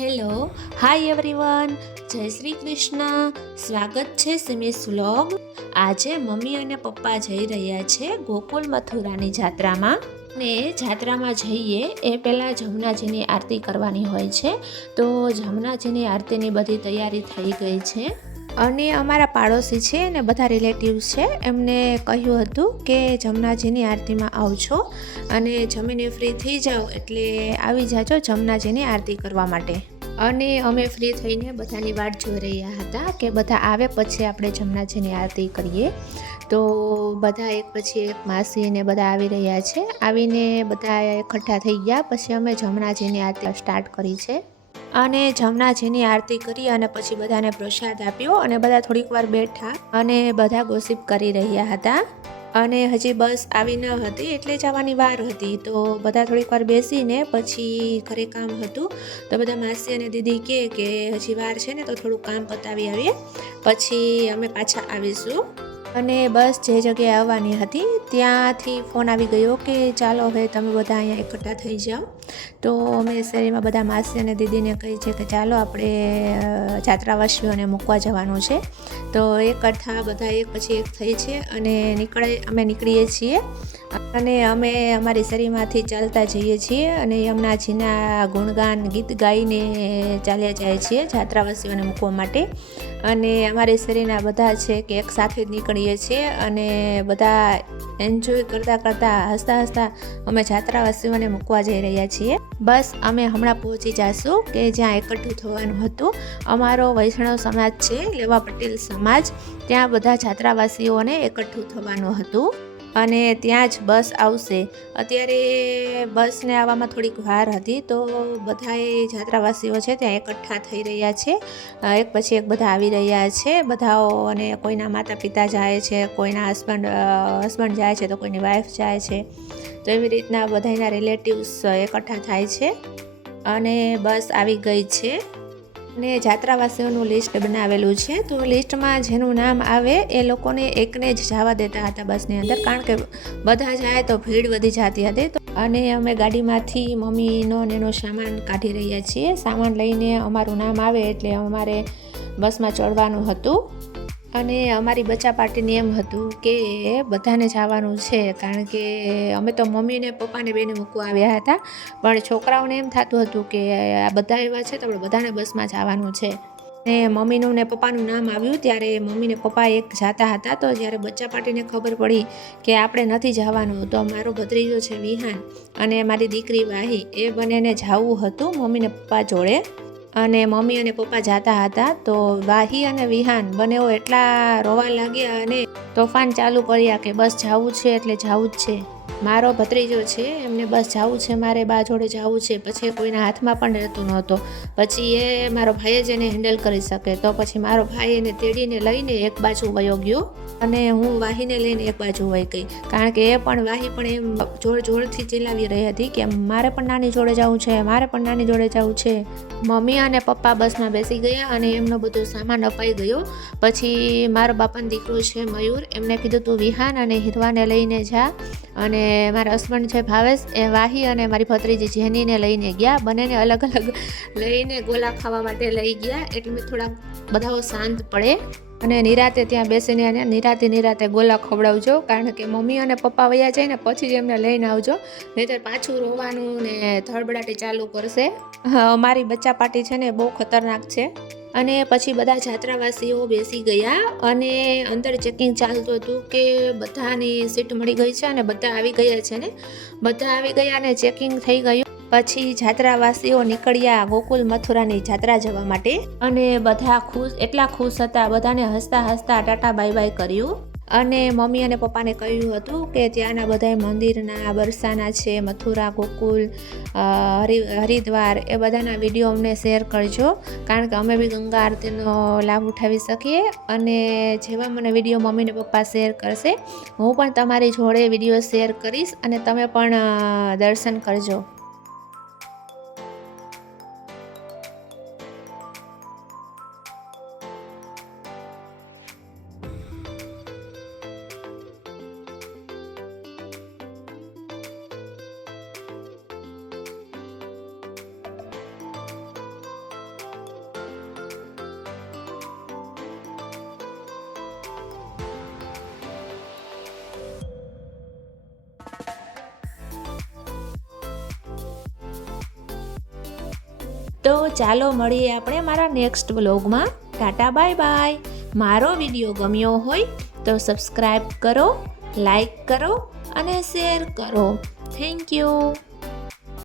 Hello hi everyone જય શ્રી કૃષ્ણ. સ્વાગત છે સિમિસ વ્લોગ. આજે મમ્મી અને પપ્પા જઈ રહ્યા છે ગોકુલ મથુરાની જાત્રામાં. ને જાત્રામાં જઈએ એ પહેલાં જમુનાજીની આરતી કરવાની હોય છે. તો જમુનાજીની આરતીની બધી તૈયારી થઈ ગઈ છે. અને અમારા પાડોશી છે ને બધા રિલેટિવ્સ છે, એમને કહ્યું હતું કે જમનાજીની આરતીમાં આવજો અને જમીને ફ્રી થઈ જાઓ એટલે આવી જાજો જમનાજીની આરતી કરવા માટે. અને અમે ફ્રી થઈને બધાની વાટ જોઈ રહ્યા હતા કે બધા આવે પછી આપણે જમનાજીની આરતી કરીએ. તો બધા એક પછી એક માસી ને બધા આવી રહ્યા છે. આવીને બધા એકઠા થઈ ગયા, પછી અમે જમનાજીની આરતી સ્ટાર્ટ કરી છે. અને જમનાજીની આરતી કરી અને પછી બધાને પ્રસાદ આપ્યો અને બધા થોડીક વાર બેઠા અને બધા ગોસિપ કરી રહ્યા હતા. અને હજી બસ આવી ન હતી એટલે જવાની વાર હતી. તો બધા થોડીક વાર બેસીને પછી ઘરે કામ હતું. તો બધા માસી અને દીદી કહે કે હજી વાર છે ને તો થોડું કામ પતાવી આવીએ. પછી અમે પાછા આવીશું. અને બસ જે જગ્યાએ આવવાની હતી, ત્યાંથી ફોન આવી ગયો કે ચાલો હવે તમે બધા અહીંયા એકઠા થઈ જાઓ. તો અમે શેરીમાં બધા માસી અને દીદીને કહી છે કે ચાલો આપણે જાત્રાવાસીઓને મૂકવા જવાનું છે. તો એકઠા બધા એક પછી એક થઈ છે અને નીકળે, અમે નીકળીએ છીએ. અને અમે અમારી શેરીમાંથી ચાલતા જઈએ છીએ અને યમુનાજીના ગુણગાન, ગીત ગાઈને ચાલ્યા જાય છીએ જાત્રાવાસીઓને મૂકવા માટે. અને અમારી શેરીના બધા છે કે એક સાથે જ નીકળીએ છીએ અને બધા એન્જોય કરતાં કરતાં હસતા હસતા અમે જાત્રાવાસીઓને મૂકવા જઈ રહ્યા છીએ. બસ અમે હમણાં પહોંચી જઈશું કે જ્યાં એકઠું થવાનું હતું. અમારો વૈષ્ણવ સમાજ છે, લેવા પટેલ સમાજ. ત્યાં બધા જાત્રાવાસીઓને એકઠું થવાનું હતું. અને ત્યાં જ બસ આવશે. અત્યારે બસને આવવામાં થોડીક વાર હતી તો બધાએ જાત્રાવાસીઓ છે ત્યાં એકઠા થઈ રહ્યા છે. એક પછી એક બધા આવી રહ્યા છે. બધાઓ અને કોઈના માતા પિતા જાય છે, કોઈના હસબન્ડ હસબન્ડ જાય છે તો કોઈની વાઈફ જાય છે. તો એવી રીતના બધાના રિલેટિવ્સ એકઠા થાય છે અને બસ આવી ગઈ છે. ને જાત્રાવાસીઓનું લિસ્ટ બનાવેલું છે. તો લિસ્ટમાં જેનું નામ આવે એ લોકોને એકને જ જવા દેતા હતા બસની અંદર. કારણ કે બધા જાય તો ભીડ વધી જતી હતી. તો અને અમે ગાડીમાંથી મમ્મીનો ને એનો સામાન કાઢી રહ્યા છીએ. સામાન લઈને અમારું નામ આવે એટલે અમારે બસમાં ચડવાનું હતું. અને અમારી બચ્ચા પાર્ટીને એમ હતું કે બધાને જવાનું છે, કારણ કે અમે તો મમ્મીને પપ્પાને બેને મૂકવા આવ્યા હતા. પણ છોકરાઓને એમ થતું હતું કે આ બધા એવા છે તો આપણે બધાને બસમાં જવાનું છે. ને મમ્મીનું ને પપ્પાનું નામ આવ્યું ત્યારે મમ્મીને પપ્પા એક જાતા હતા તો જ્યારે બચ્ચા પાર્ટીને ખબર પડી કે આપણે નથી જવાનું, તો મારો ભત્રીજો છે વિહાન અને મારી દીકરી વાહી. એ બંનેને જવું હતું મમ્મીને પપ્પા જોડે. અને મમ્મી અને પપ્પા જતા હતા, તો વાહી અને વિહાન બંનેઓ એટલા રોવા લાગ્યા અને તોફાન ચાલુ કર્યા કે બસ જાવું છે એટલે જાવું જ છે. મારો ભત્રીજો છે, એમને બસ જાવું છે, મારે બા જોડે જવું છે, પછી કોઈના હાથમાં પણ રહેતું નહોતો. પછી એ મારો ભાઈ જ એને હેન્ડલ કરી શકે. તો પછી મારો ભાઈ એને તેડીને લઈને એક બાજુ વયો ગયો અને હું વાહીને લઈને એક બાજુ વહી ગઈ. કારણ કે એ પણ વાહી પણ એમ જોર જોરથી ચિલાવી રહી હતી કે મારે પણ નાની જોડે જવું છે, મારે પણ નાની જોડે જવું છે. મમ્મી અને પપ્પા બસમાં બેસી ગયા અને એમનો બધો સામાન અપાઈ ગયો. પછી મારો બાપાનો દીકરો છે, મયુર. એમને કીધું, તું વિહાન અને હિરવાને લઈને જા અને મારા હસબન્ડ છે ભાવેશ, એ વાહી અને મારી ભત્રીજી જેનીને લઈને ગયા. બંનેને અલગ અલગ લઈને ગોલા ખાવા માટે લઈ ગયા. એટલે થોડાક બધાઓ શાંત પડે અને નિરાતે ત્યાં બેસીને અને નિરાતે નિરાતે ગોલા ખવડાવજો. કારણ કે મમ્મી અને પપ્પા વયા જાય ને, પછી જ એમને લઈને આવજો. નહીંતર પાછું રોવાનું ને ધડબડાટી ચાલુ કરશે. અમારી બચ્ચા પાર્ટી છે ને બહુ ખતરનાક છે. અને પછી બધા જાત્રાવાસીઓ બેસી ગયા અને અંદર ચેકિંગ ચાલતું હતું કે બધાની સીટ મળી ગઈ છે અને બધા આવી ગયા છે ને? બધા આવી ગયા અને ચેકિંગ થઈ ગયું. પછી જાત્રાવાસીઓ નીકળ્યા ગોકુલ મથુરાની જાત્રા જવા માટે અને બધા ખુશ, એટલા ખુશ હતા, બધાને હસતા હસતા ટાટા બાય બાય કર્યું. અને મમ્મી અને પપ્પાને કહ્યું હતું કે ત્યાંના બધા મંદિરના, બરસાના છે, મથુરા, ગોકુલ હરિ, હરિદ્વાર એ બધાના વીડિયો અમને શેર કરજો. કારણ કે અમે બી ગંગા આરતીનો લાભ ઉઠાવી શકીએ અને જેવા મને વીડિયો મમ્મી ને પપ્પા શેર કરશે, હું પણ તમારી જોડે વીડિયો શેર કરીશ અને તમે પણ દર્શન કરજો. તો ચાલો મળીએ આપણે મારા નેક્સ્ટ વ્લોગમાં ટાટા, બાય બાય. મારો વીડિયો ગમ્યો હોય તો સબસ્ક્રાઈબ કરો લાઈક કરો અને શેર કરો. Thank you